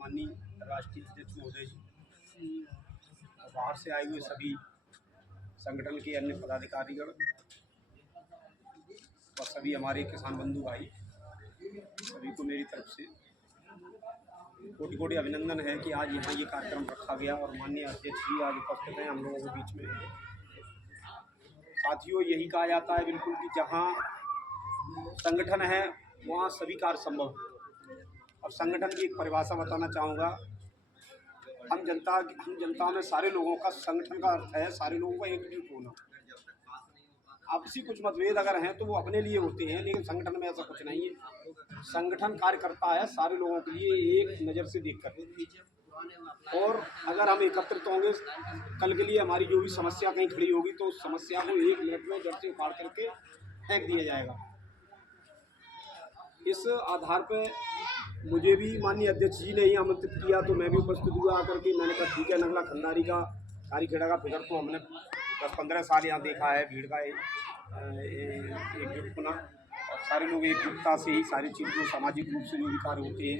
माननीय राष्ट्रीय अध्यक्ष महोदय जी और बाहर से आए हुए सभी संगठन के अन्य पदाधिकारीगण और सभी हमारे किसान बंधु भाई, सभी को मेरी तरफ से कोटि कोटि अभिनंदन है कि आज यहाँ ये कार्यक्रम रखा गया और माननीय अध्यक्ष जी आज उपस्थित हैं हम लोगों के बीच में। साथियों, यही कहा जाता है बिल्कुल कि जहाँ संगठन है वहाँ सभी कार्य संभव है। और संगठन की एक परिभाषा बताना चाहूँगा। हम जनता में सारे लोगों का संगठन का अर्थ है सारे लोगों का एकजुट होना। आपसी कुछ मतभेद अगर हैं तो वो अपने लिए होते हैं, लेकिन संगठन में ऐसा कुछ नहीं है। संगठन कार्य करता है सारे लोगों के लिए एक नज़र से देखकर। और अगर हम एकत्रित होंगे कल के लिए हमारी जो भी समस्या कहीं खड़ी होगी तो उस समस्या को 1 मिनट में जड़ से उखाड़ करके फेंक दिया जाएगा। इस आधार पर मुझे भी माननीय अध्यक्ष जी ने ही आमंत्रित किया तो मैं भी उपस्थित हुआ आकर के। मैंने कहा ठीक है, नगला खंडारी का कारीखेड़ा का फिगर तो हमने 10-15 साल यहाँ देखा है, भीड़ का एकजुटपना और सारे लोग एकजुटता से ही सारी चीज़ों सामाजिक रूप से जो भी कार्य होते हैं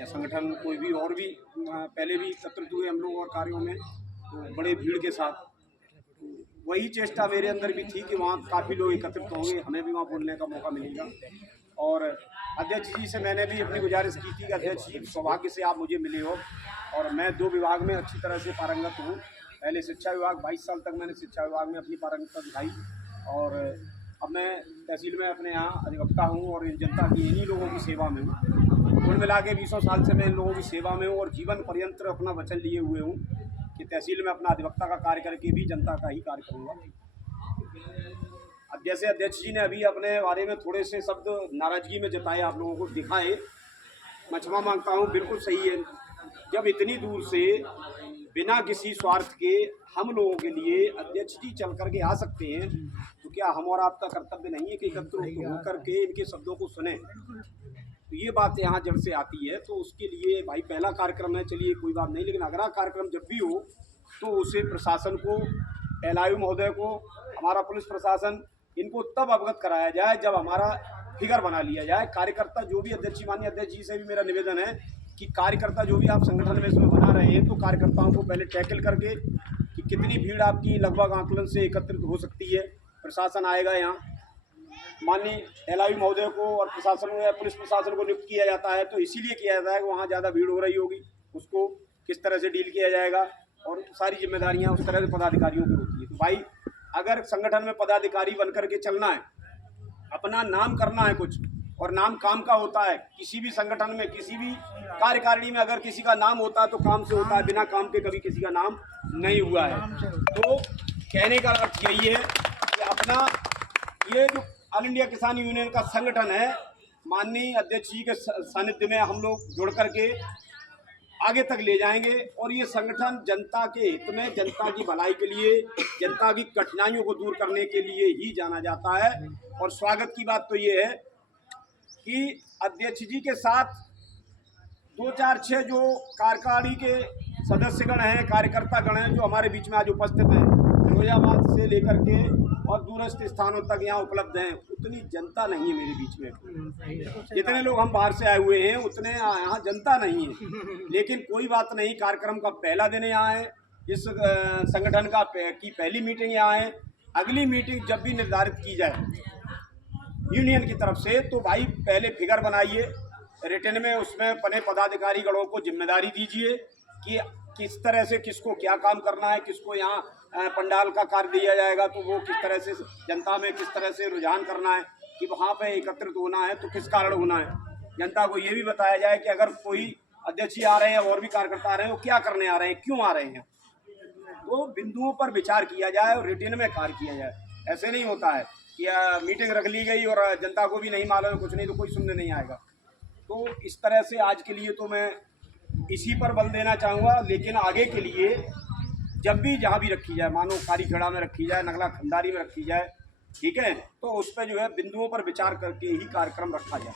या संगठन कोई भी और भी पहले भी एकत्रित हुए हम लोग और कार्यों में तो बड़े भीड़ के साथ। वही चेष्टा मेरे अंदर भी थी कि वहाँ काफ़ी लोग एकत्रित होंगे, हमें भी वहाँ बोलने का मौका मिलेगा। और अध्यक्ष जी से मैंने भी अपनी गुजारिश की थी कि अध्यक्ष जी सौभाग्य से आप मुझे मिले हो और मैं 2 विभाग में अच्छी तरह से पारंगत हूँ। पहले शिक्षा विभाग 22 साल तक मैंने शिक्षा विभाग में अपनी पारंगतता दिखाई और अब मैं तहसील में अपने यहाँ अधिवक्ता हूँ और जनता की इन्हीं लोगों की सेवा में हूँ। कुल मिला के 20 साल से मैं इन लोगों की सेवा में हूँ और जीवन पर्यंत अपना वचन लिए हुए हूँ कि तहसील में अपना अधिवक्ता का कार्य करके भी जनता का ही कार्य करूँगा। अब जैसे अध्यक्ष जी ने अभी अपने बारे में थोड़े से शब्द नाराज़गी में जताए, आप लोगों को दिखाए, मैं क्षमा मांगता हूँ, बिल्कुल सही है। जब इतनी दूर से बिना किसी स्वार्थ के हम लोगों के लिए अध्यक्ष जी चल करके आ सकते हैं तो क्या हम और आपका कर्तव्य नहीं है कि एकत्रित होकर के इनके शब्दों को सुने। तो ये बात यहाँ जड़ से आती है। तो उसके लिए भाई पहला कार्यक्रम है, चलिए कोई बात नहीं, लेकिन अगला कार्यक्रम जब भी हो तो उसे प्रशासन को, LIU महोदय को, हमारा पुलिस प्रशासन, इनको तब अवगत कराया जाए जब हमारा फिगर बना लिया जाए। कार्यकर्ता जो भी अध्यक्ष, माननीय अध्यक्ष जी से भी मेरा निवेदन है कि कार्यकर्ता जो भी आप संगठन में इसमें बना रहे हैं तो कार्यकर्ताओं को पहले टैकल करके कि कितनी भीड़ आपकी लगभग आंकलन से एकत्रित हो सकती है। प्रशासन आएगा यहाँ, माननीय LIU महोदय को और प्रशासन या पुलिस प्रशासन को नियुक्त किया जाता है तो इसीलिए किया जाता है कि वहाँ ज़्यादा भीड़ हो रही होगी, उसको किस तरह से डील किया जाएगा और सारी जिम्मेदारियाँ उस तरह से पदाधिकारियों की होती है। तो भाई अगर संगठन में पदाधिकारी बन करके चलना है, अपना नाम करना है कुछ, और नाम काम का होता है। किसी भी संगठन में, किसी भी कार्यकारिणी में अगर किसी का नाम होता है तो काम से होता है, बिना काम के कभी किसी का नाम नहीं हुआ है। तो कहने का अर्थ यही है कि अपना ये जो ऑल इंडिया किसान यूनियन का संगठन है, माननीय अध्यक्ष जी के सानिध्य में हम लोग जुड़ करके आगे तक ले जाएंगे और ये संगठन जनता के हित में, जनता की भलाई के लिए, जनता की कठिनाइयों को दूर करने के लिए ही जाना जाता है। और स्वागत की बात तो ये है कि अध्यक्ष जी के साथ 2-4-6 जो कार्यकारिणी के सदस्यगण हैं, कार्यकर्तागण हैं जो हमारे बीच में आज उपस्थित हैं, फिरोजाबाद से लेकर के और दूरस्थ स्थानों तक यहाँ उपलब्ध हैं। उतनी जनता नहीं है मेरे बीच में, जितने लोग हम बाहर से आए हुए हैं उतने यहाँ जनता नहीं है। लेकिन कोई बात नहीं, कार्यक्रम का पहला दिन यहाँ है, इस संगठन का की पहली मीटिंग यहाँ है। अगली मीटिंग जब भी निर्धारित की जाए यूनियन की तरफ से तो भाई पहले फिगर बनाइए रिटर्न में, उसमें अपने पदाधिकारी गणों को जिम्मेदारी दीजिए कि किस तरह से किसको क्या काम करना है, किसको यहाँ पंडाल का कार्य दिया जाएगा तो वो किस तरह से जनता में किस तरह से रुझान करना है कि वहाँ पे एकत्रित होना है तो किस कारण होना है। जनता को ये भी बताया जाए कि अगर कोई अध्यक्ष जी आ रहे हैं और भी कार्यकर्ता आ रहे हैं वो क्या करने आ रहे हैं, क्यों आ रहे हैं, तो बिंदुओं पर विचार किया जाए और रिटर्न में कार्य किया जाए। ऐसे नहीं होता है कि मीटिंग रख ली गई और जनता को भी नहीं मालूम कुछ नहीं तो कोई सुनने नहीं आएगा। तो इस तरह से आज के लिए तो मैं इसी पर बल देना चाहूँगा। लेकिन आगे के लिए जब भी जहाँ भी रखी जाए, मानो कारीखेड़ा में रखी जाए, नगला खंडारी में रखी जाए, ठीक है, तो उस पर जो है बिंदुओं पर विचार करके ही कार्यक्रम रखा जाए।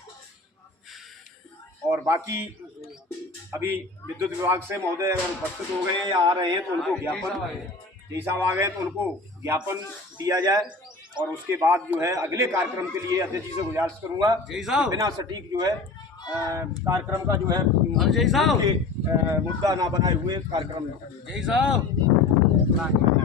और बाकी अभी विद्युत विभाग से महोदय अगर उपस्थित हो गए हैं या आ रहे हैं तो उनको ज्ञापन, जय साहब आ गए तो उनको ज्ञापन दिया जाए और उसके बाद जो है अगले कार्यक्रम के लिए अध्यक्ष जी से गुजारिश करूँगा बिना सटीक जो है कार्यक्रम का जो है जय साहब मुद्दा ना बनाए हुए कार्यक्रम जय साहब